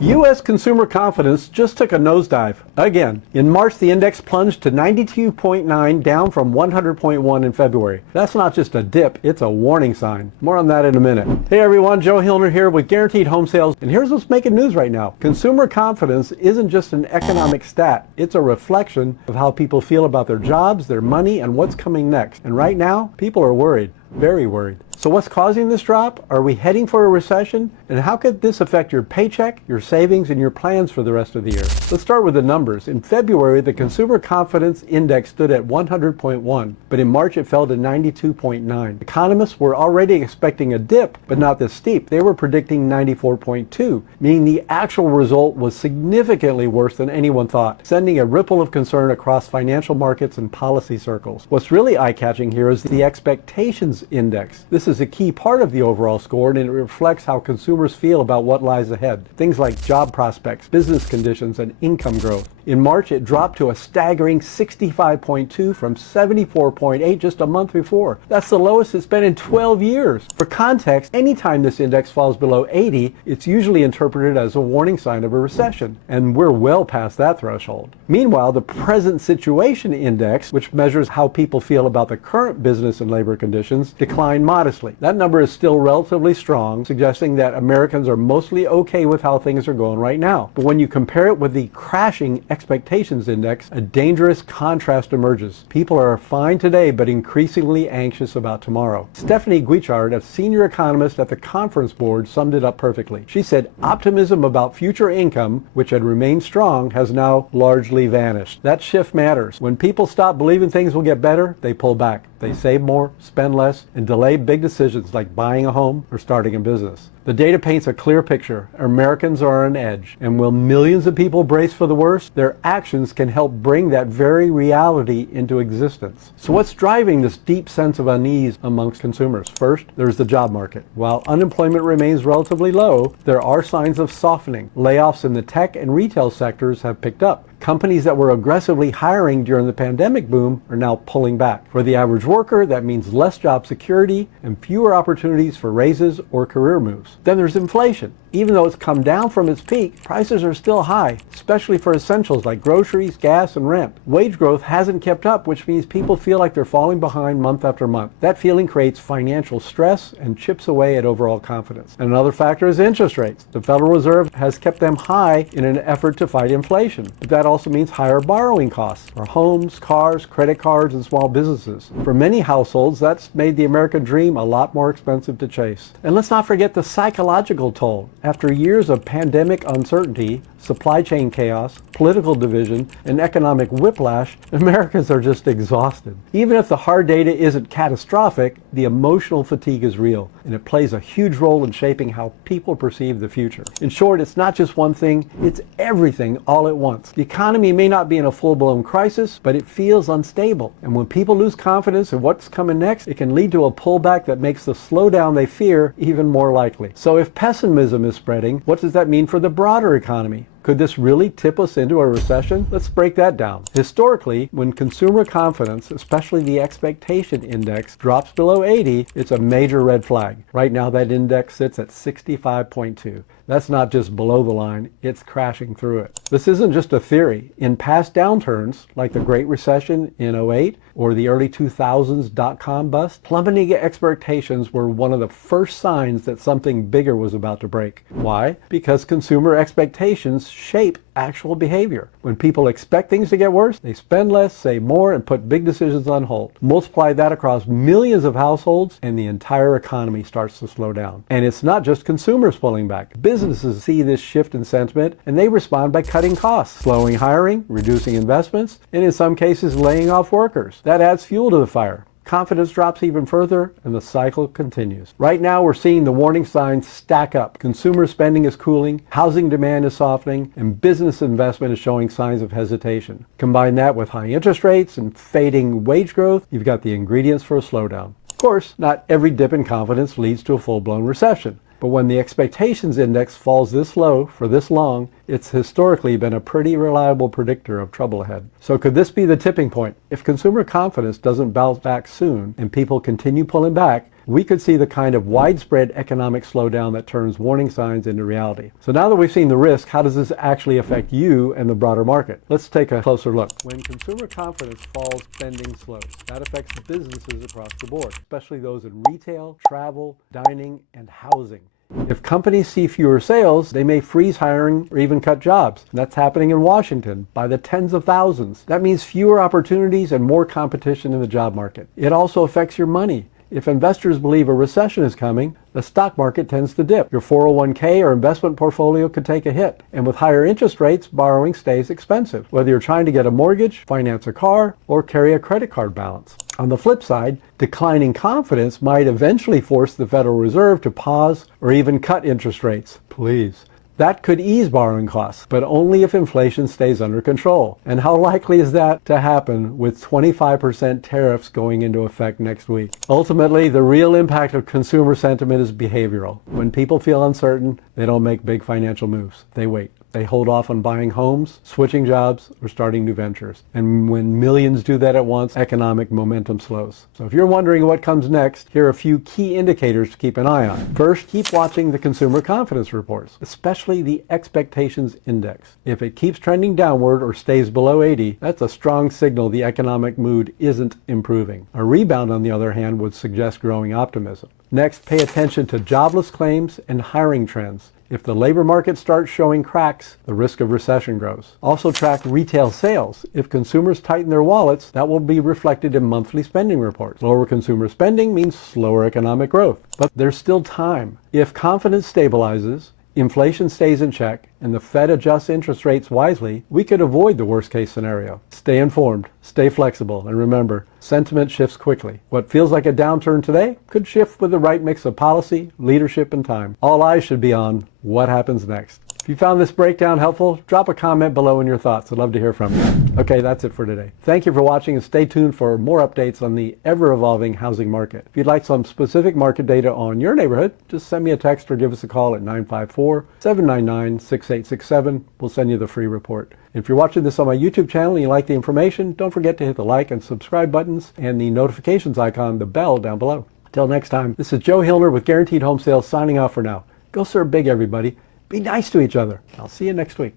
U.S. consumer confidence just took a nosedive again. In March, the index plunged to 92.9, down from 100.1 in February. That's not just a dip, it's a warning sign. More on that in a minute. Hey everyone, Joe Hilner here with Guaranteed Home Sales, and here's what's making news right now. Consumer confidence isn't just an economic stat, it's a reflection of how people feel about their jobs, their money, and what's coming next. And right now, people are worried, very worried. So what's causing this drop? Are we heading for a recession? And how could this affect your paycheck, your savings, and your plans for the rest of the year? Let's start with the numbers. In February, the Consumer Confidence Index stood at 100.1, but in March it fell to 92.9. Economists were already expecting a dip, but not this steep. They were predicting 94.2, meaning the actual result was significantly worse than anyone thought, sending a ripple of concern across financial markets and policy circles. What's really eye-catching here is the Expectations Index. This is a key part of the overall score, and it reflects how consumers feel about what lies ahead. Things like job prospects, business conditions, and income growth. In March, it dropped to a staggering 65.2 from 74.8 just a month before. That's the lowest it's been in 12 years. For context, anytime this index falls below 80, it's usually interpreted as a warning sign of a recession, and we're well past that threshold. Meanwhile, the Present Situation Index, which measures how people feel about the current business and labor conditions, declined modestly. That number is still relatively strong, suggesting that Americans are mostly okay with how things are going right now. But when you compare it with the crashing Expectations Index, a dangerous contrast emerges. People are fine today, but increasingly anxious about tomorrow. Stephanie Guichard, a senior economist at the Conference Board, summed it up perfectly. She said, optimism about future income, which had remained strong, has now largely vanished. That shift matters. When people stop believing things will get better, they pull back. They save more, spend less, and delay big decisions like buying a home or starting a business. The data paints a clear picture. Americans are on edge, and will millions of people brace for the worst? Their actions can help bring that very reality into existence. So what's driving this deep sense of unease amongst consumers? First, there's the job market. While unemployment remains relatively low, there are signs of softening. Layoffs in the tech and retail sectors have picked up. Companies that were aggressively hiring during the pandemic boom are now pulling back. For the average worker, that means less job security and fewer opportunities for raises or career moves. Then there's inflation. Even though it's come down from its peak, prices are still high, especially for essentials like groceries, gas, and rent. Wage growth hasn't kept up, which means people feel like they're falling behind month after month. That feeling creates financial stress and chips away at overall confidence. And another factor is interest rates. The Federal Reserve has kept them high in an effort to fight inflation. But that also means higher borrowing costs for homes, cars, credit cards, and small businesses. For many households, that's made the American dream a lot more expensive to chase. And let's not forget the psychological toll. After years of pandemic uncertainty, supply chain chaos, political division, and economic whiplash, Americans are just exhausted. Even if the hard data isn't catastrophic, the emotional fatigue is real, and it plays a huge role in shaping how people perceive the future. In short, it's not just one thing, it's everything all at once. The economy may not be in a full-blown crisis, but it feels unstable. And when people lose confidence in what's coming next, it can lead to a pullback that makes the slowdown they fear even more likely. So if pessimism is spreading, what does that mean for the broader economy? Could this really tip us into a recession? Let's break that down. Historically, when consumer confidence, especially the expectation index, drops below 80, it's a major red flag. Right now, that index sits at 65.2. That's not just below the line, it's crashing through it. This isn't just a theory. In past downturns, like the Great Recession in '08 or the early 2000s dot-com bust, plummeting expectations were one of the first signs that something bigger was about to break. Why? Because consumer expectations shape actual behavior. When people expect things to get worse, they spend less, save more, and put big decisions on hold. Multiply that across millions of households, and the entire economy starts to slow down. And it's not just consumers pulling back. Businesses see this shift in sentiment, and they respond by cutting costs, slowing hiring, reducing investments, and in some cases laying off workers. That adds fuel to the fire. Confidence drops even further, and the cycle continues. Right now, we're seeing the warning signs stack up. Consumer spending is cooling, housing demand is softening, and business investment is showing signs of hesitation. Combine that with high interest rates and fading wage growth, you've got the ingredients for a slowdown. Of course, not every dip in confidence leads to a full-blown recession. But when the expectations index falls this low for this long, it's historically been a pretty reliable predictor of trouble ahead. So could this be the tipping point? If consumer confidence doesn't bounce back soon and people continue pulling back, we could see the kind of widespread economic slowdown that turns warning signs into reality. So now that we've seen the risk, how does this actually affect you and the broader market? Let's take a closer look. When consumer confidence falls, spending slows. That affects businesses across the board, especially those in retail, travel, dining, and housing. If companies see fewer sales, they may freeze hiring or even cut jobs. That's happening in Washington by the tens of thousands. That means fewer opportunities and more competition in the job market. It also affects your money. If investors believe a recession is coming, the stock market tends to dip. Your 401k or investment portfolio could take a hit. And with higher interest rates, borrowing stays expensive, whether you're trying to get a mortgage, finance a car, or carry a credit card balance. On the flip side, declining confidence might eventually force the Federal Reserve to pause or even cut interest rates. Please. That could ease borrowing costs, but only if inflation stays under control. And how likely is that to happen with 25% tariffs going into effect next week? Ultimately, the real impact of consumer sentiment is behavioral. When people feel uncertain, they don't make big financial moves. They wait. They hold off on buying homes, switching jobs, or starting new ventures. And when millions do that at once, economic momentum slows. So if you're wondering what comes next, here are a few key indicators to keep an eye on. First, keep watching the consumer confidence reports, especially the expectations index. If it keeps trending downward or stays below 80, that's a strong signal the economic mood isn't improving. A rebound, on the other hand, would suggest growing optimism. Next, pay attention to jobless claims and hiring trends. If the labor market starts showing cracks, the risk of recession grows. Also track retail sales. If consumers tighten their wallets, that will be reflected in monthly spending reports. Lower consumer spending means slower economic growth. But there's still time. If confidence stabilizes, inflation stays in check, and the Fed adjusts interest rates wisely, we could avoid the worst-case scenario. Stay informed, stay flexible, and remember, sentiment shifts quickly. What feels like a downturn today could shift with the right mix of policy, leadership, and time. All eyes should be on what happens next. If you found this breakdown helpful, drop a comment below in your thoughts. I'd love to hear from you. Okay, that's it for today. Thank you for watching, and stay tuned for more updates on the ever-evolving housing market. If you'd like some specific market data on your neighborhood, just send me a text or give us a call at 954-799-6867. We'll send you the free report. If you're watching this on my YouTube channel and you like the information, don't forget to hit the like and subscribe buttons and the notifications icon, the bell down below. Until next time, this is Joe Hilner with Guaranteed Home Sales signing off for now. Go serve big, everybody. Be nice to each other. I'll see you next week.